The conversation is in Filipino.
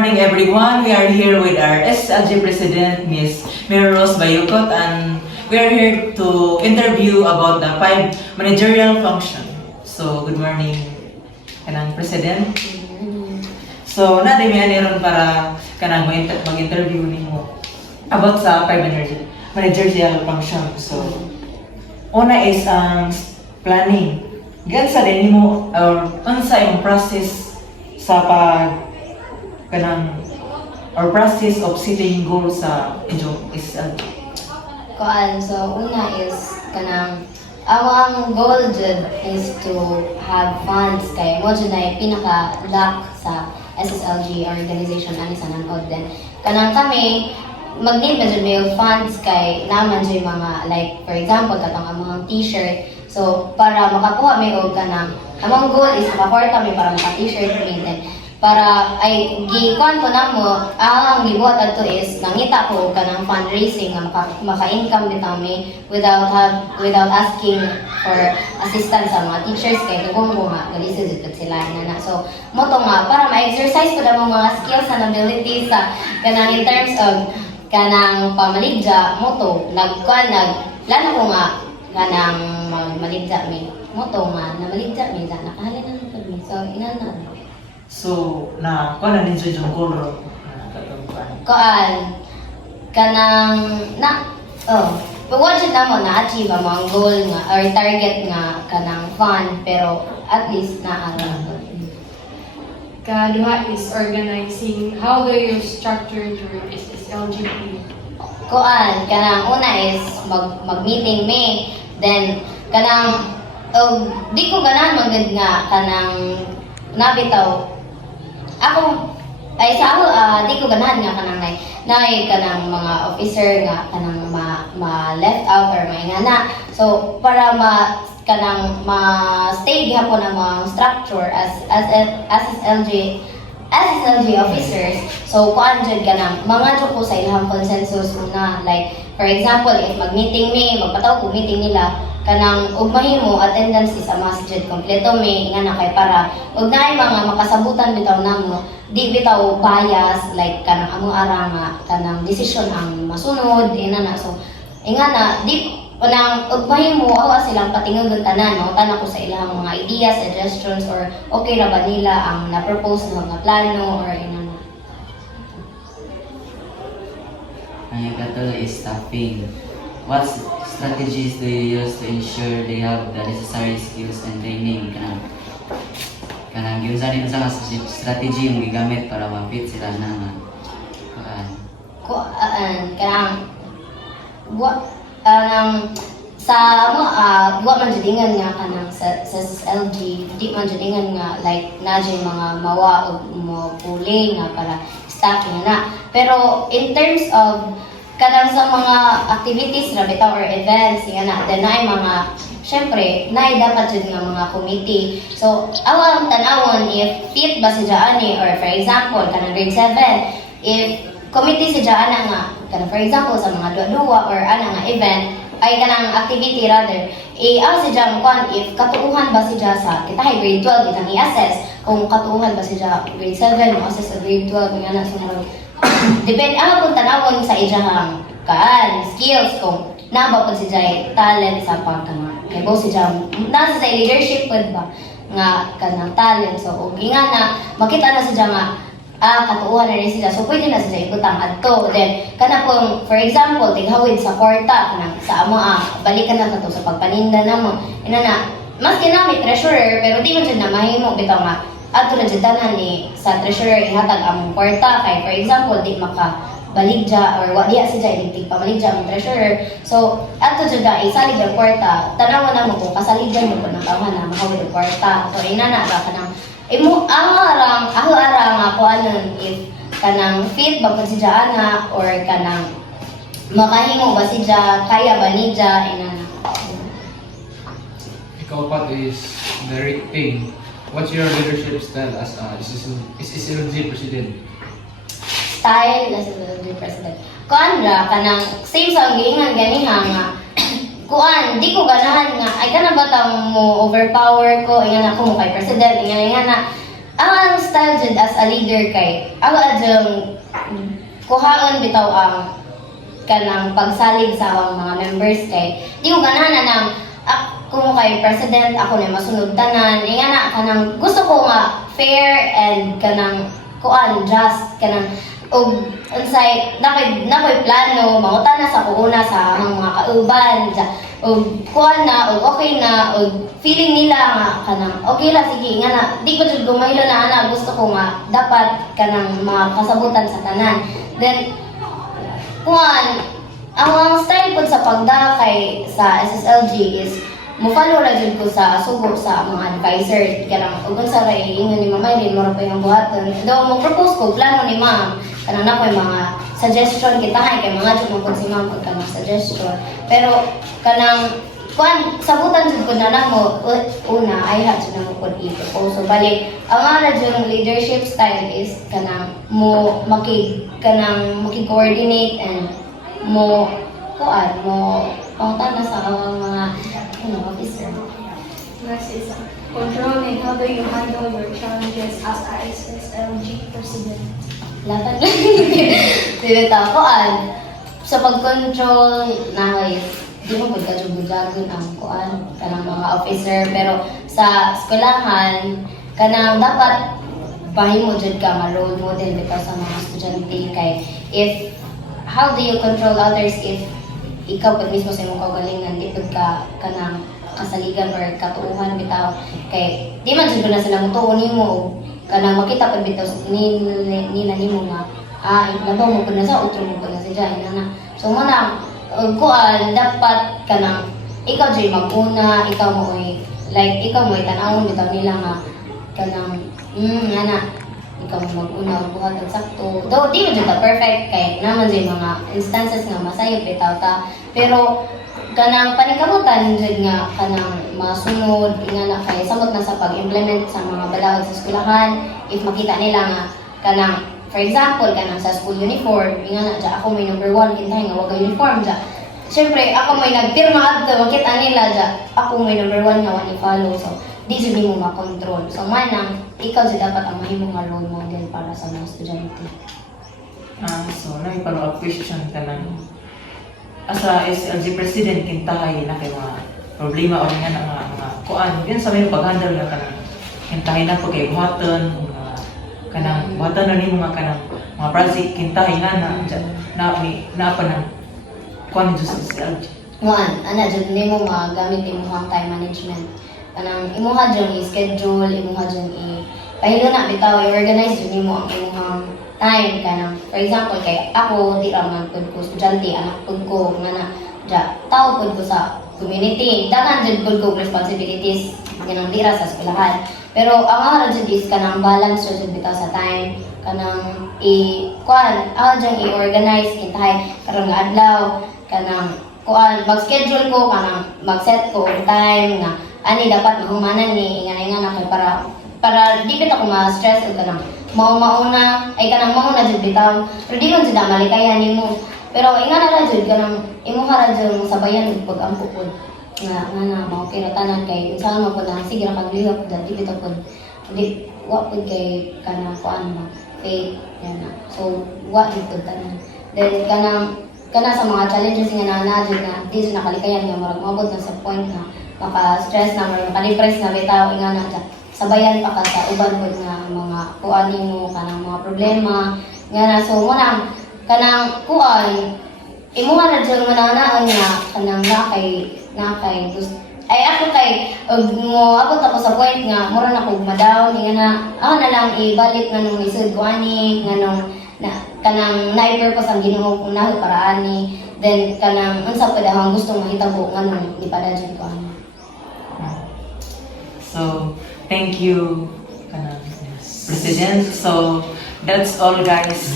morning, everyone. We are here with our SLG President, Ms. Mary Rose Bayukot, and we are here to interview about the 5 managerial function. So, good morning, kanang President. So, natin may aniron para kanang mag-interview nimo about sa 5 managerial function. So, una is ang planning. Gan sa din mo or unsa yung process sa or process of setting goals sa inyong SLG. So una is kanang ang goal jud is to have funds kay mo jud na pinaka-lock sa SSLG organization ani sa nanod then kanang kami mag-need na jud may funds kay naman jud mga like for example katong among t-shirt. So para makakuha may og kanang among goal is makakuha kami para maka-t-shirt mi then para ay gikuan ko namo ang gibuhat adto is nangita ko kanang fundraising nga maka-income bitaw mi without asking for assistance sa mga teachers kay dugong ko nga galisod jud sila na so mo to nga para ma-exercise ko na mga skills and abilities sa kanang in terms of kanang pamaligya mo to lalo ko nga kanang maligya mi mo to nga namaligya mi da nakahalin na pud mi so inana. So, kuan na din sa yung goal ro. Kanang wala siya na mo na-achieve ang goal nga or target nga kanang fund pero at least na-aral. Kaduha is organizing. How do you structure your SSLGP? Kanang una is mag-meeting me then kanang di ko ganahan magad nga kanang nabitaw ako ay sa ako di ko ganahan nga kanang kanang mga officer nga kanang ma left out or maingana so para kanang stay gihapon ang mga structure as SSLG officers so kuan jud kanang mga jud ko sa ilang consensus una like for example if mag-meeting me magpataw ko meeting nila kanang ug mahimo attendance is a must jud kompleto may ingana kay para ug naay mga makasabutan bitaw namo di bitaw bias like kanang amo ara nga kanang decision ang masunod inana so ingana di kanang ug mahimo awa silang patingugon tanan no tanan ko sa ilang mga ideas suggestions or okay ra ba nila ang na-propose ng mga plano or inana. Ang ikatulo is staffing. What strategies do you use to ensure they have the necessary skills and training? Kanang giusan nila sa strategy yung gigamit para ma-fit sila na sa wa man judingan nga kanang sa SLG di man judingan nga like nadyo mga mawa o mo puli nga para staffing na pero in terms of kanang sa mga activities ra bitaw or events nga then ay mga syempre nay dapat jud nga mga committee so awang tan-awon if fit ba si ani or for example kanang grade 7 if committee si ana nga kanang for example sa mga duwa or ana nga event ay kanang activity rather aw si jang kwan if katuuhan ba si sa kita hay grade 12 itang i-assess kung katuuhan ba si grade 7 mo assess sa grade 12 nga na sunod depende ang kung tanawon sa ijahang skills kung naba po si Jai talent sa pagkana kay bo si Jai nasa sa leadership pod ba nga kanang talent so og nga na makita na si Jai nga katuuhan na rin sila so pwede na si Jai ibutang adto then kana kung for example tighawid sa kwarta kanang sa amo balikan na to sa pagpaninda namo inana mas ginamit treasurer pero di man jud na mahimo bitaw nga adto na jud tanan ni sa treasurer ihatag among kwarta kay for example di maka baligja or wa diha si Jai digtig pamaligja ang treasurer so adto jud da isalig ang kwarta tanawon na mo kung kasaligan mo kun tawhan na makawid ang kwarta so inana ra kanang imo ang arang ako anon if kanang fit ba pud si ana or kanang makahimo ba si kaya ba ni inana. Ikaw pa is the thing. What's your leadership style as SSLG president? Style na sa president. Kuan ra kanang same sa giingan ganiha nga kuan di ko ganahan nga ay kana ba mo overpower ko ingan ako mo kay president ingan na ang style jud as a leader kay ako adjong kuhaon bitaw ang kanang pagsalig sa akong mga members kay di ko ganahan nang ako mo kay president ako na masunod tanan nga na kanang gusto ko nga fair and kanang kuan just kanang og unsay nakoy plano mangutan na sa kuuna sa among mga kauban og kuan na og okay na og feeling nila nga kanang okay ra sige nga na di ko jud gumaylo na ana gusto ko nga dapat kanang mga kasabutan sa tanan then kuan ang style ko sa pagdakay sa SSLG is mo-follow ra jud ko sa sugo sa mga advisor kanang ug unsa ra ingon ni Ma'am Irene mo ra pa yung buhaton daw mo propose ko plano ni Ma'am kanang nakoy mga suggestion kita kay mga jud mo si Ma'am pag kanang suggestion pero kanang kuan sabutan jud ko na namo una ay ra jud na mo pud i-propose so bali ang ara jud leadership style is kanang mo maki-coordinate and mo kuan mo pangutana sa mga officer. Next is controlling. How do you handle your challenges as a SSLG president? Laban lang. Dito kuan sa pag-control na di mo pagkajug-jagon ang kuan kanang mga officer pero sa eskwelahan kanang dapat pahimo jud ka nga role model bitaw sa mga estudyante kay if how do you control others if ikaw pag mismo sa imong kaugalingan di pud ka kanang kasaligan or katuuhan bitaw kay di man jud na sila mutuon nimo kanang makita pud bitaw sa nila nimo nga labaw mo pud na sa utro mo pud na siya inana so mo na kuan dapat kanang ikaw jud mag-una ikaw mo ikaw mo tan-awon bitaw nila nga kanang ana ikaw mo mag-una og buhat og sakto though di mo jud ta perfect kay naman jud mga instances nga masayop bitaw ta pero kanang paningkamutan jud nga kanang masunod nga na kay samot na sa pag-implement sa mga balaod sa eskwelahan if makita nila nga kanang for example kanang sa school uniform nga na dya ako may number 1 kintahay nga wag uniform dya syempre ako may nagpirma adto makita nila dya ako may number 1 nga wani follow so di jud nimo ma-control so manang ikaw jud dapat ang mahimong nga role model para sa mga estudyante. So na may follow-up question ka lang. Asa SLG president kintahay na kay mga problema o nga na mga kuan yun sa may pag-handle nga kanang kintahay na po kay buhaton kanang buhaton na nimo nga kanang mga project kintahay na pa ng kuan sa SLG. Kuan ana jud nimo magamit imong time management kanang imuha jud i-schedule imuha jud pahilo na bitaw i-organize jud nimo ang imong time kanang for example kay ako di ra man pud ko estudyante anak pud ko nga na tao pud ko sa community daghan jud pud ko responsibilities kanang di ra sa eskwelahan pero ang ara jud is kanang balance jud bitaw sa time kanang kuan jud i-organize kintahay karong nga adlaw kanang kuan mag-schedule ko kanang mag-set ko og time nga ani dapat mahumanan ni ingana kay para di bitaw ko ma-stress og kanang mauna jud bitaw pero di man jud malikayan nimo pero ingana ra jud kanang imuha ra jud sabayan og pag-ampo pud nga mao kay tanan kay unsa man pud ang sige ra paglihok pud di bitaw pud di wa pud kay kanang kuan ma faith yana so wa jud pud tanan then kanang sa mga challenges nga na jud na di jud nakalikayan nga murag moabot na sa point na maka-stress na or maka-depress na bitaw ingana jud sabayan pa ka sa uban pud nga mga kuan nimo kanang mga problema nga na so mo nang kanang kuan imuha ra jud mananaon nga kanang nakay gusto ay ako kay mo abot ako sa point nga mura na kog madaw nga na ako na lang ibalik nga nung isud ko ani nga nung kanang na-purpose ang Ginoo kung nahi para ani then kanang unsa pud ang gustong mahitabo nga nung ipada jud ko ani. So, thank you, President. So, that's all, guys.